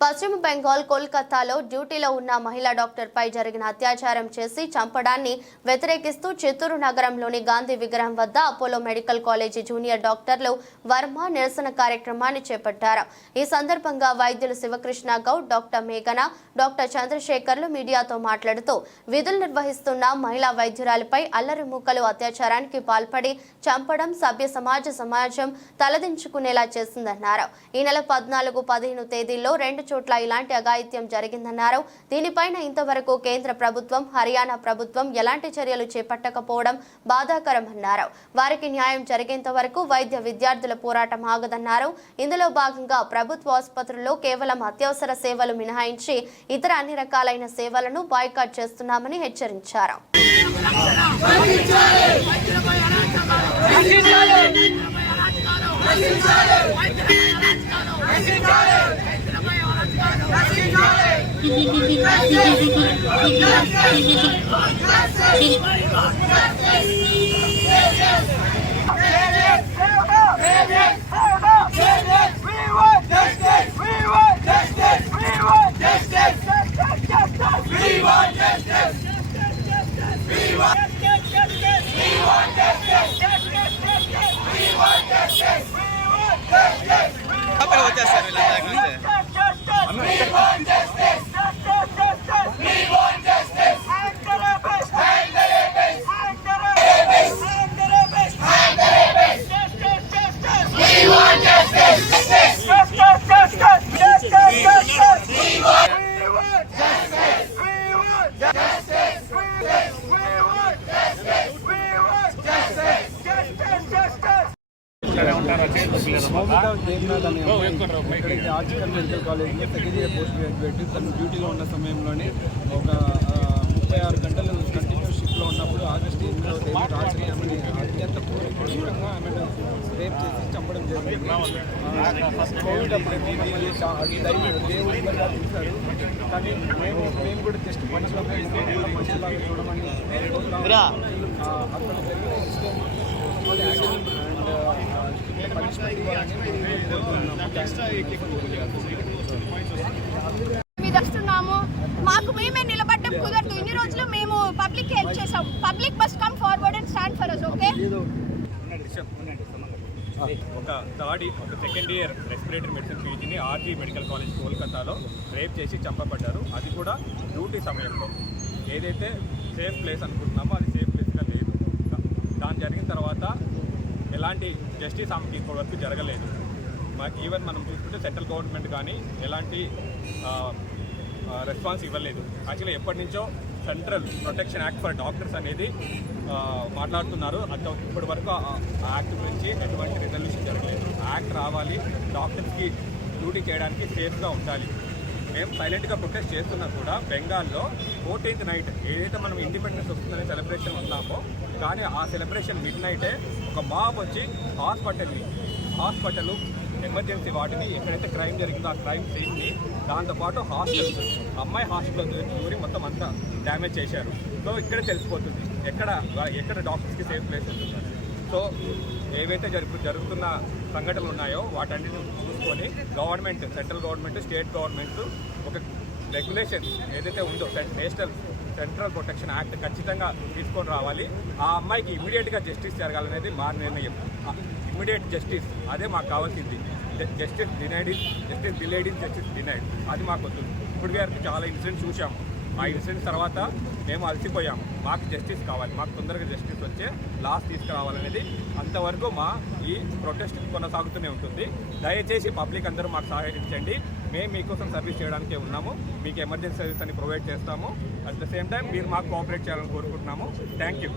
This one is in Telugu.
పశ్చిమ బెంగాల్ కోల్కతాలో డ్యూటీలో ఉన్న మహిళా డాక్టర్పై జరిగిన అత్యాచారం చేసి చంపడాన్ని వ్యతిరేకిస్తూ చిత్తూరు నగరంలోని గాంధీ విగ్రహం వద్ద అపోలో మెడికల్ కాలేజీ జూనియర్ డాక్టర్లు వర్మ నిరసన కార్యక్రమాన్ని చేపట్టారు. ఈ సందర్భంగా వైద్యులు శివకృష్ణ గౌడ్ డాక్టర్ మేఘన డాక్టర్ చంద్రశేఖర్లు మీడియాతో మాట్లాడుతూ విధులు నిర్వహిస్తున్న మహిళా వైద్యురాలిపై అల్లరి మూకలు అత్యాచారానికి పాల్పడి చంపడం సభ్య సమాజ సమాజం తలదించుకునేలా చేసిందన్నారు. ఈ నెల పద్నాలుగు పదిహేను తేదీల్లో రెండు చోట్ల ఇలాంటి అఘాయిత్యం జరిగిందన్నారు. దీనిపైన ఇంతవరకు కేంద్ర ప్రభుత్వం హర్యానా ప్రభుత్వం ఎలాంటి చర్యలు చేపట్టకపోవడం బాధాకరమన్నారు. వారికి న్యాయం జరిగేంత వరకు వైద్య విద్యార్థుల పోరాటం ఆగదన్నారు. ఇందులో భాగంగా ప్రభుత్వ ఆసుపత్రుల్లో కేవలం అత్యవసర సేవలు మినహాయించి ఇతర అన్ని రకాలైన సేవలను బాయ్కాట్ చేస్తున్నామని హెచ్చరించారు. అక్కడ మెడికల్ కాలేజ్లో సెకండ్ ఇయర్ పోస్ట్ గ్రాడ్యుయేట్ తను డ్యూటీలో ఉన్న సమయంలోనే ఒక ఆ, ముప్పై ఆరు గంటలు కంటిన్యూస్ షిఫ్ట్లో ఉన్నప్పుడు ఆగస్టు ఎనిమిదవ తేదీ రాత్రి ఆమెని అత్యంత క్రూర- క్రూరంగా ఆమెను రేప్ చేసి చంపడం జరిగింది. ఆ, కోవిడ్ దేవుడి వల్ల చూశారు కానీ మేము మేము కూడా జస్ట్ కూడా మనుషులాగా చూడమని ఆ, అక్కడ జరిగిన అండ్ వస్తున్నాము మాకు మేమే నిలబడ్డం కుదరదు. ఇన్ని రోజులు మేము పబ్లిక్ హెల్ప్ చేసాం public bus come forward and stand for us okay ఒక థర్డ్ ఒక సెకండ్ ఇయర్ రెస్పిరేటరీ మెడిసిన్ పీజీని ఆర్జీ మెడికల్ కాలేజ్ కోల్కతాలో రేప్ చేసి చంపబడ్డారు. అది కూడా డ్యూటీ సమయంలో. ఏదైతే సేఫ్ ప్లేస్ అనుకుంటున్నామో అది సేఫ్ ప్లేస్గా లేదు దా- దాని జరిగిన తర్వాత ఎలాంటి జస్టిస్ ఆమెకి ఇప్పటివరకు జరగలేదు. ఈవెన్ మనం చూసుకుంటే సెంట్రల్ గవర్నమెంట్ కానీ ఎలాంటి రెస్పాన్స్ ఇవ్వలేదు. యాక్చువల్లీ ఎప్పటి నుంచో central protection act for doctors అనేది మాట్లాడుతున్నారు. అంత ఇప్పటి వరకు ఆ యాక్ట్ గురించి ఎటువంటి రిజల్యూషన్ జరగలేదు. యాక్ట్ రావాలి డాక్టర్స్కి డ్యూటీ చేయడానికి సేఫ్గా ఉండాలి. మేము సైలెంట్గా ప్రొటెస్ట్ చేస్తున్నా కూడా బెంగాల్లో ఫోర్టీన్త్ నైట్ ఏదైతే మనం ఇండిపెండెన్స్ వస్తుందనే సెలబ్రేషన్ ఉన్నామో కానీ ఆ సెలబ్రేషన్ మిడ్ నైటే ఒక మాబ్ వచ్చి హాస్పిటల్ని హాస్పిటల్ ఎమర్జెన్సీ వాటిని ఎక్కడైతే క్రైమ్ జరిగిందో ఆ క్రైమ్ సీన్ని దాంతోపాటు హాస్టల్స్ అమ్మాయి హాస్టల్ దూరి మొత్తం అంతా డ్యామేజ్ చేశారు. సో ఇక్కడ తెలిసిపోతుంది ఎక్కడ ఎక్కడ డాక్టర్స్కి సేఫ్ ప్లేస్ ఉంటుంది. సో ఏవైతే జరుపు జరుగుతున్న సంఘటనలు ఉన్నాయో వాటన్నిటిని చూసుకొని government central government state government ఒక రెగ్యులేషన్ ఏదైతే ఉందో నేషనల్ సెంట్రల్ ప్రొటెక్షన్ యాక్ట్ ఖచ్చితంగా తీసుకొని రావాలి. ఆ అమ్మాయికి ఇమీడియట్గా జస్టిస్ జరగాలనేది మా నిర్ణయం. ఇమీడియట్ జస్టిస్ అదే మాకు కావాల్సింది. Justice denied justice delayed justice denied అది మాకు వద్దు ఇప్పుడు గారికి చాలా ఇన్సిడెంట్స్ చూసాము ఆ ఇన్సిడెంట్ తర్వాత మేము అలసిపోయాము. మాకు జస్టిస్ కావాలి. మాకు తొందరగా జస్టిస్ వచ్చే లాస్ తీసుకురావాలనేది అంతవరకు మా ఈ ప్రొటెస్ట్ కొనసాగుతూనే ఉంటుంది. దయచేసి పబ్లిక్ అందరూ మాకు సహకరించండి మేము మీకోసం సర్వీస్ చేయడానికే ఉన్నాము. మీకు ఎమర్జెన్సీ సర్వీస్ అని ప్రొవైడ్ చేస్తాము. అట్ ద సేమ్ టైం మీరు మాకు కోఆపరేట్ చేయాలని కోరుకుంటున్నాము. Thank you